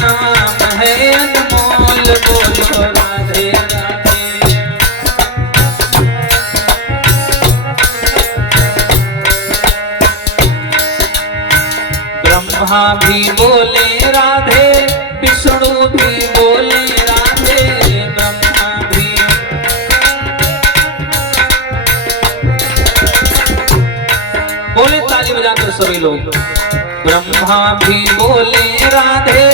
नाम है अनमोल, बोलो राधे राधे। ब्रह्मा भी बोले राधे, विष्णु भी बोले राधे, ब्रह्मा भी। बोले ताली बजाते सभी लोग। ब्रह्मा भी बोले राधे,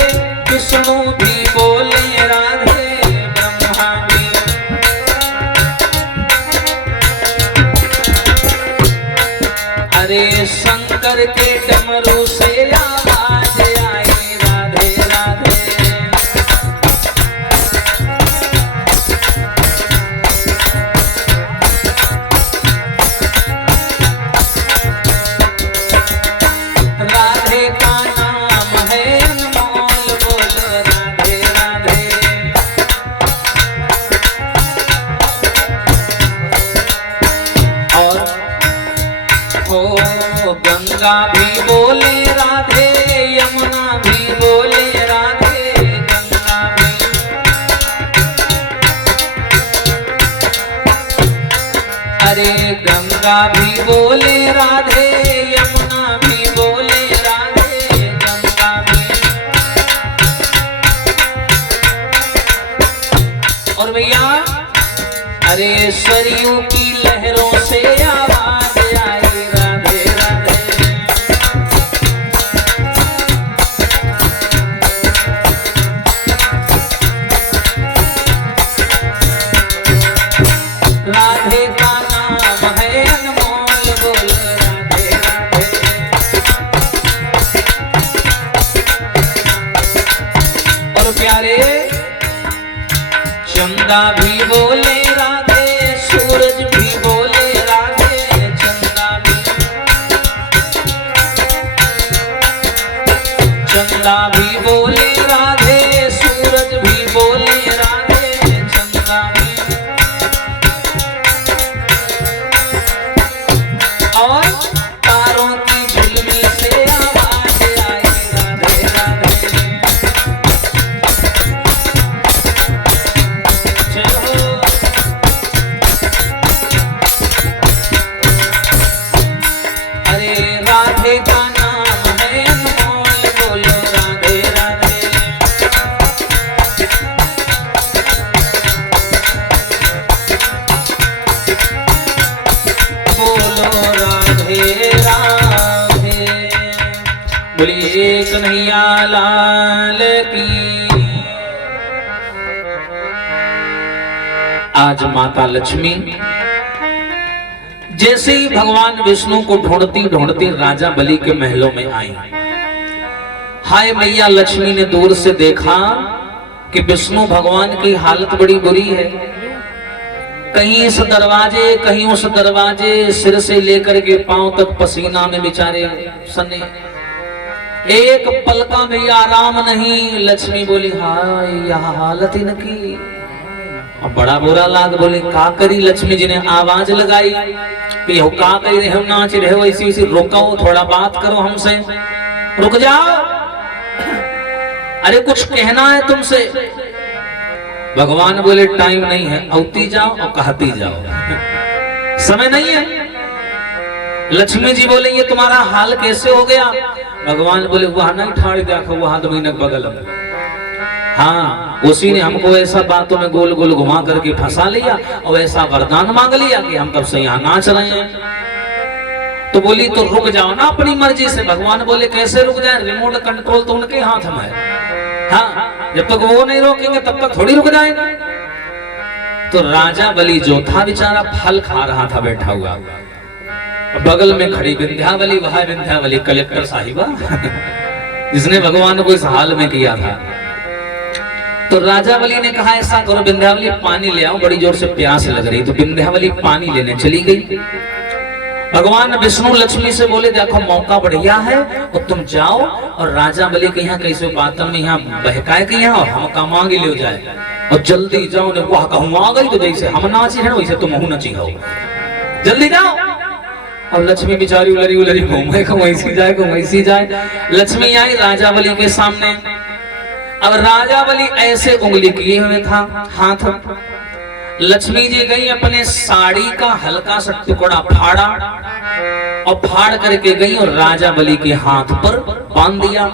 विष्णु भी बोले राधे, ब्रह्मा भी। अरे शंकर के डमरू से आवाज आई राधे राधे। राधे का नाम है अनमोल, बोलो राधे राधे। और ओ गंगा भी बोले राधे, यमुना भी बोले राधे, गंगा भी। अरे गंगा भी बोले राधे, यमुना भी बोले राधे, गंगा भी। और भैया अरे सरयू की लहरों से आवाज आई राधे राधे। राधे का नाम है अनमोल, बोलो राधे राधे। और प्यारे चंदा भी बोले राधे, सूरज भी बोले राधे, चंदा भी। चंदा भी बोले राधे, सूरज भी बोले राधे, चंदा भी। और तारों की झिलमिल से आवाज आई राधे राधे। चलो अरे राधे का नाम है अनमोल, बोलो राधे राधे। बोलो राधे राधे। बोलिए कन्हैया लाल की। आज माता लक्ष्मी जैसे ही भगवान विष्णु को ढूंढती ढूंढती राजा बलि के महलों में आई। हाय मैया लक्ष्मी ने दूर से देखा कि विष्णु भगवान की हालत बड़ी बुरी है। कहीं इस दरवाजे कहीं उस दरवाजे, सिर से लेकर के पांव तक पसीना में बेचारे सने। एक पल का भी आराम नहीं। लक्ष्मी बोली हाय यह हालत इनकी। और बड़ा बुरा लाग। बोले का करी। लक्ष्मी जी ने आवाज लगाई कि हो का कही रहे हो, नाच रहे हो, ऐसी ऐसी रुको, थोड़ा बात करो हमसे, रुक जाओ, अरे कुछ कहना है तुमसे। भगवान बोले टाइम नहीं है, औती जाओ और कहती जाओ, समय नहीं है। लक्ष्मी जी बोले ये तुम्हारा हाल कैसे हो गया। भगवान बोले वह नहीं ठाड़ी देखो, वहां तो मीनक बगल में। हाँ उसी ने हमको ऐसा बातों में गोल गोल घुमा करके फंसा लिया और ऐसा वरदान मांग लिया कि हम तब से यहाँ नाच रहे हैं। तो बोली तो रुक जाओ ना अपनी मर्जी से। भगवान बोले कैसे रुक जाए, रिमोट कंट्रोल तो उनके हाथ में है। हाँ जब तक वो नहीं रोकेंगे तब तक थोड़ी रुक जाएंगे। तो राजा बलि जो था बेचारा फल खा रहा था बैठा हुआ। बगल में खड़ी विंध्यावली, वह विंध्यावली कलेक्टर साहिबा जिसने भगवान को इस हाल में किया था। तो राजा बलि ने कहा ऐसा करो विंध्यावली पानी ले आओ, बड़ी जोर से प्यास लग रही। तो विंध्यावली पानी लेने चली गई। भगवान विष्णु लक्ष्मी से बोले देखो मौका बढ़िया है और तुम जाओ और राजा बलि के यहाँ कैसे बात में यहाँ बहकाए के यहाँ और हम का मांग ले जाए और जल्दी जाओ। ने वह कहूँ आ गई तो जैसे हम नाची है वैसे तुम नची हो, जल्दी जाओ। और लक्ष्मी बिचारी उलरी घूमे वैसी जाए। लक्ष्मी आई राजा बलि के सामने। अब राजा बलि ऐसे उंगली किए हुए था हाथ। लक्ष्मी जी गई अपने साड़ी का हल्का सा टुकड़ा फाड़ा और फाड़ करके गई और राजा बलि के हाथ पर बांध दिया।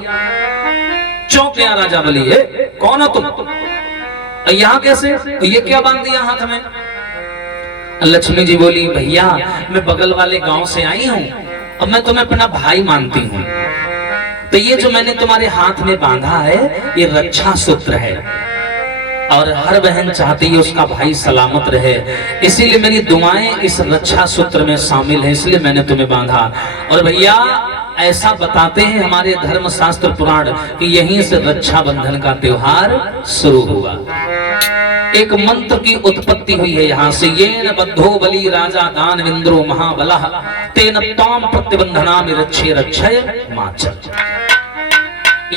चौंक गया राजा बलि, कौन हो तुम, यहाँ कैसे, ये क्या बांध दिया हाथ में। लक्ष्मी जी बोली, भैया मैं बगल वाले गांव से आई हूँ और मैं तुम्हें अपना भाई मानती हूँ, तो ये जो मैंने तुम्हारे हाथ में बांधा है ये रक्षा सूत्र है और हर बहन चाहती है उसका भाई सलामत रहे, इसीलिए मेरी दुआएं इस रक्षा सूत्र में शामिल है, इसलिए मैंने तुम्हें बांधा। और भैया ऐसा बताते हैं हमारे धर्म शास्त्र पुराण कि यहीं से रक्षाबंधन का त्योहार शुरू हुआ। एक मंत्र की उत्पत्ति हुई है यहाँ से, येन बद्धो बलि राजा दानवेंद्रो महाबलः तेन ताम प्रतिबंधनाम रक्षे रक्षय माचर।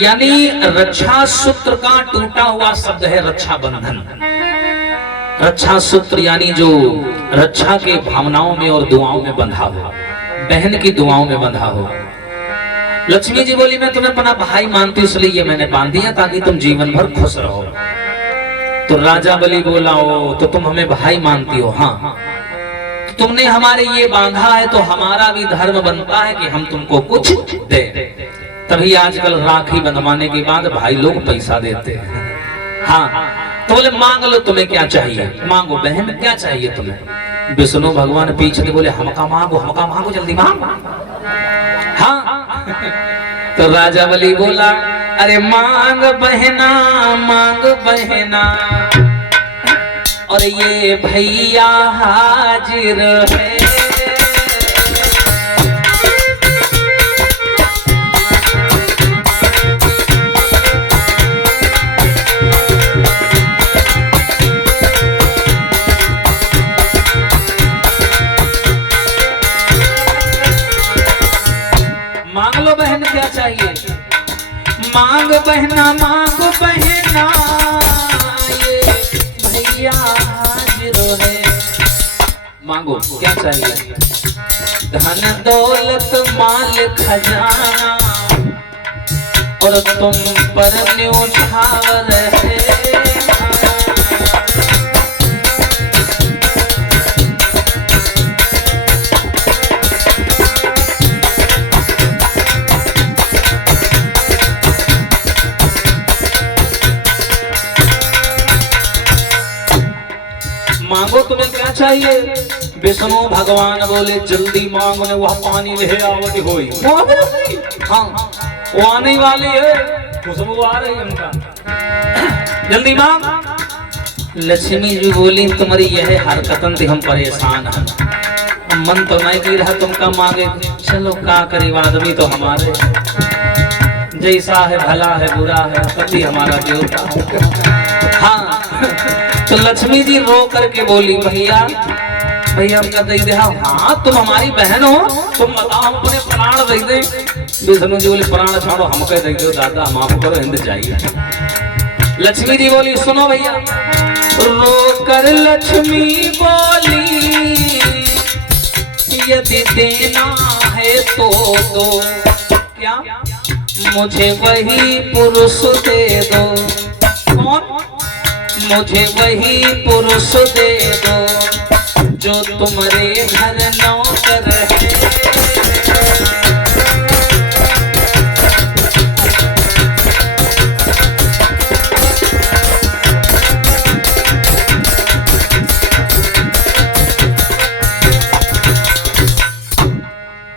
यानी रक्षा सूत्र का टूटा हुआ शब्द है रक्षाबंधन। रक्षा सूत्र यानी जो रक्षा के भावनाओं में और दुआओं में बंधा हो, बहन की दुआओं में बंधा हो। लक्ष्मी जी बोली, मैं तुम्हें अपना भाई मानती हूं इसलिए मैंने बांध दिया ताकि तुम जीवन भर खुश रहो। तो राजा बलि बोला, ओ तो तुम हमें भाई मानती हो, हाँ तो तुमने हमारे ये बांधा है तो हमारा भी धर्म बनता है कि हम तुमको कुछ दे। तभी आजकल राखी बंधवाने के बाद भाई लोग पैसा देते हैं। हाँ तो बोले मांग लो, तुम्हें क्या चाहिए मांगो बहन, क्या चाहिए तुम्हें। विष्णु भगवान पीछे बोले, हमका मांगो जल्दी मांग। हाँ तो राजा बलि बोला, अरे मांग बहना और ये भैया हाजिर है। मांग लो बहन, क्या चाहिए। मांग बहना ये भैया हाजिर है। मांगो क्या चाहिए। धन दौलत माल खजाना और तुम पर न्योछावर है। मांगो तुम्हें क्या चाहिए। विष्णु भगवान बोले, जल्दी मांगो ने वह पानी रहे आवत होई। हाँ वो आने वाली है, खुशबू आ रही है उनका, जल्दी मांग। लक्ष्मी जी बोली, तुम्हारी यह हरकतन से हम परेशान हैं, मन तो नहीं की रहा तुम का मांगे, चलो क्या करे, आदमी तो हमारे जैसा है, भला है बुरा है, पति हमारा देवता है। हाँ तो लक्ष्मी जी रो करके बोली, भैया हमका दे दे। हाँ तुम हमारी बहन हो, तुम बताओ हम अपने प्राण दे दे। विष्णु जी बोले, प्राण छोड़ो हमको दे दो दादा, हम आपको करो हिंद चाहिए। लक्ष्मी जी बोली, सुनो भैया। रो कर लक्ष्मी बोली, यदि देना है तो दो, क्या मुझे वही पुरुष दे दो। कौन, मुझे वही पुरुष दे दो जो तुम्हारे घर नौकर है।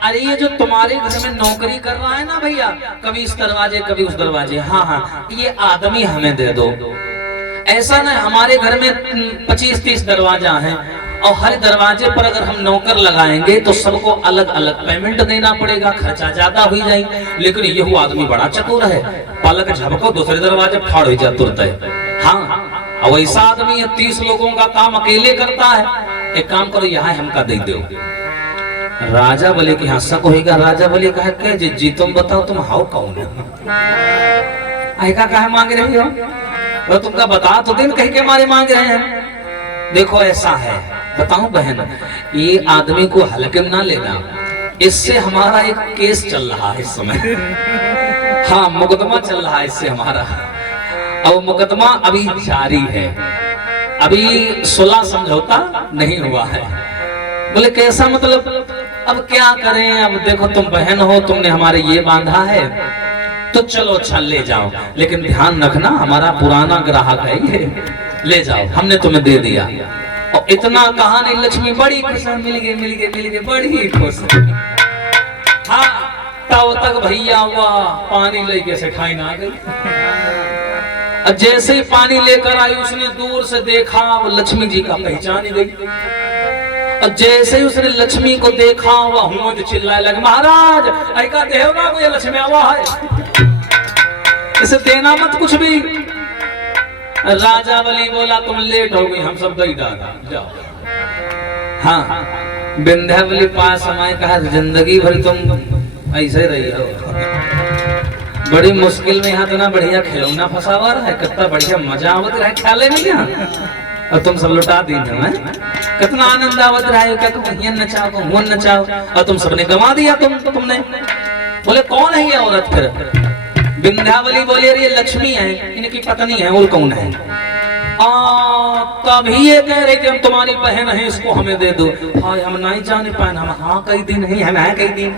अरे ये जो तुम्हारे घर में नौकरी कर रहा है ना भैया, कभी इस दरवाजे कभी उस दरवाजे, हाँ ये आदमी हमें दे दो। ऐसा ना, हमारे घर में 25-30 दरवाजा हैं और हर दरवाजे पर अगर हम नौकर लगाएंगे तो सबको अलग अलग पेमेंट देना पड़ेगा, खर्चा ज्यादा हो जाएगा। लेकिन ये हुआ आदमी बड़ा चतुर है, पलक झपको दूसरे दरवाजे फाड़ हो जा तुरंत है। हाँ और वैसा आदमी है, 30 लोगों का काम अकेले करता है। एक काम करो, यहाँ हमका दे दो। राजा बोले कि हाँ शक होगा। राजा बोले, कहा जी तुम बताओ तुम हाउ कौन ऐका कहे मांग रही हो, वो तुमका बता तो दिन कहीं के मारे मांग रहे हैं। देखो ऐसा है, बताऊं बहन, ये आदमी को हल्के में ना लेना, इससे हमारा एक केस चल रहा है इस समय। हाँ मुकदमा चल रहा है इससे हमारा, और मुकदमा अभी जारी है, अभी सुलह समझौता नहीं हुआ है। बोले कैसा मतलब? अब क्या करें, अब देखो तुम बहन हो, तुमने हमारे ये बांधा है, तो चलो अच्छा ले जाओ, लेकिन ध्यान रखना हमारा पुराना ग्राहक है ये, ले जाओ, हमने तुम्हें दे दिया। और इतना कहा नहीं, लक्ष्मी बड़ी खुश है, मिल गए बड़ी खुश। हाँ, तब तक भैया हुआ पानी लेके से खाई ना गई। जैसे ही पानी लेकर आई, उसने दूर से देखा, वो लक्ष्मी जी का पहचान ही गई। और जैसे ही उसने लक्ष्मी को देखा, वह हुआ चिल्लाए लगे, महाराज ऐका देवगा को ये लक्ष्मी आवा है, इसे देना मत कुछ भी। राजा बलि बोला तुम लेट हो गई, हम सब दई डाला, जाओ। हाँ, विंध्यावली पास समय कहा जिंदगी भर तुम ऐसे रही हो, बड़ी मुश्किल में यहाँ तो ना बढ़िया खिलौना फंसा हुआ है, कितना बढ़िया मजा आवत रहा है, ख्याल है नहीं यहाँ, और तुम सब लुटा दी है, कितना आनंद आवत रहा है, क्या तुम ये नचाओ, तुम वो नचाओ, और तुम सबने गंवा दिया तुमने। बोले कौन है ये औरत? फिर विंध्यावली बोले ये लक्ष्मी है, इनकी पत्नी है, और कौन है? तभी ये कह रहे थे हम तुम्हारी बहन है, इसको हमें दे दो। हाय हम नहीं जाने पाए, हम हाँ कई दिन नहीं, हम है कई दिन,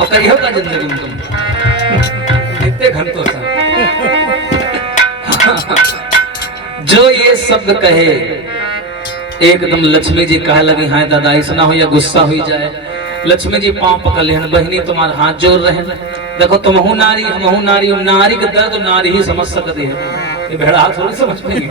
और कही होगा जिंदगी में तुम इतने घंटों से। जो ये शब्द कहे, एकदम लक्ष्मी जी कहे लगी हाँ दादा ऐसा ना हो या गुस्सा हो जाए। लक्ष्मी जी पांव पकड़ ले, बहनी तुम्हारे हाथ जोड़ रहे हैं, देखो तुम हूं नारी, हम हूं नारी, नारी का दर्द नारी ही समझ सकती है, ये भेड़ा थोड़ी समझ पाएगी।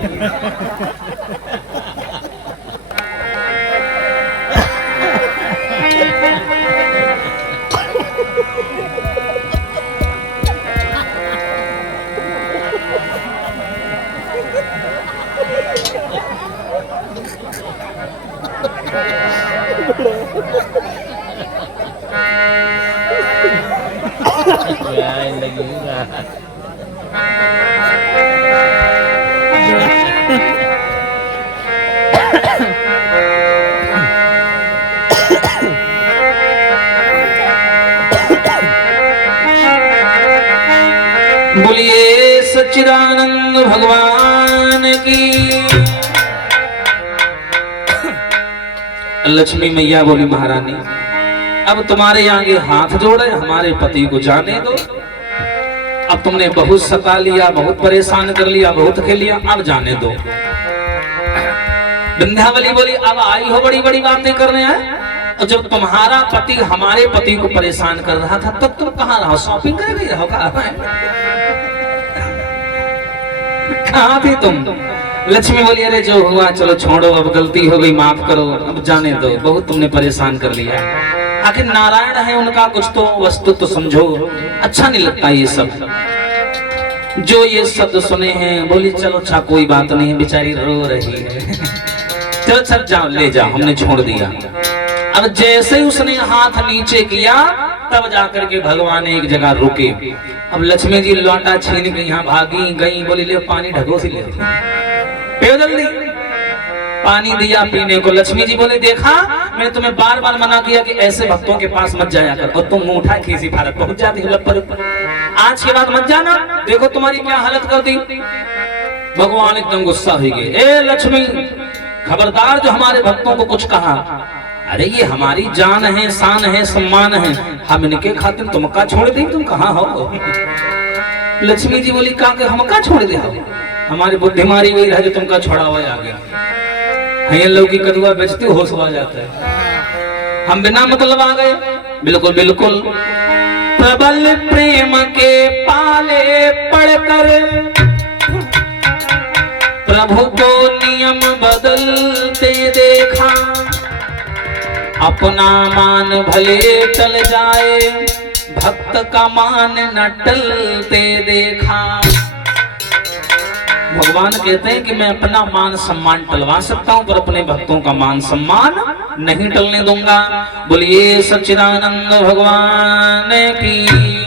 बोलिए सच्चिदानंद भगवान की। लक्ष्मी मैया बोली महारानी अब तुम्हारे आगे हाथ जोड़े, हमारे पति को जाने दो, अब तुमने बहुत सता लिया, बहुत परेशान कर लिया, बहुत खेल लिया, अब जाने दो। विंध्यावली बोली अब आई हो बड़ी बड़ी बातें करने हैं, और जब तुम्हारा पति हमारे पति को परेशान कर रहा था तब तुम कहाँ रहो, शॉपिंग कर गई रहो, कहाँ थी तुम? लक्ष्मी बोली अरे जो हुआ चलो छोड़ो, अब गलती हो गई माफ करो, अब जाने दो, बहुत तुमने परेशान कर लिया। आखिर नारायण है, उनका कुछ तो वस्तु तो समझो, अच्छा नहीं लगता ये सब। जो ये शब्द सुने हैं बोली चलो अच्छा कोई बात नहीं, बेचारी रो रही है, चलो चल जाओ ले जाओ, हमने छोड़ दिया। अब जैसे ही उसने हाथ नीचे किया तब जाकर के भगवान एक जगह रुके। अब लक्ष्मी जी लौटा छीन के यहाँ भागी गई, बोली ले पानी ढको सी ले, पियो जल्दी। पानी दिया पीने को। लक्ष्मी जी बोले देखा मैं तुम्हें बार बार मना किया कि ऐसे भक्तों के पास मत जाया कर, और तुम मुंह उठा खीसी भारत पहुंच जाती हो पर आज के बाद मत जाना, देखो तुम्हारी क्या हालत कर दी। भगवान एकदम गुस्सा हो गए, ए लक्ष्मी खबरदार जो हमारे भक्तों को कुछ कहा, अरे ये हमारी जान है, शान है, सम्मान है, हम इनके खातिर तुम का छोड़ दी, तुम कहाँ हो? लक्ष्मी जी बोली का हम का छोड़ दे, हमारी बुद्धि मारी गई है जो तुमका छोड़ा हुआ आ गया। ये लोग की कदुआ बेचते होश आ जाता है, हम बिना मतलब आ गए। बिल्कुल बिल्कुल प्रबल प्रेम के पाले पड़कर प्रभु को नियम बदलते देखा, अपना मान भले टल जाए भक्त का मान न टलते देखा। भगवान कहते हैं कि मैं अपना मान सम्मान टलवा सकता हूं पर अपने भक्तों का मान सम्मान नहीं टलने दूंगा। बोलिए सच्चिदानंद भगवान की।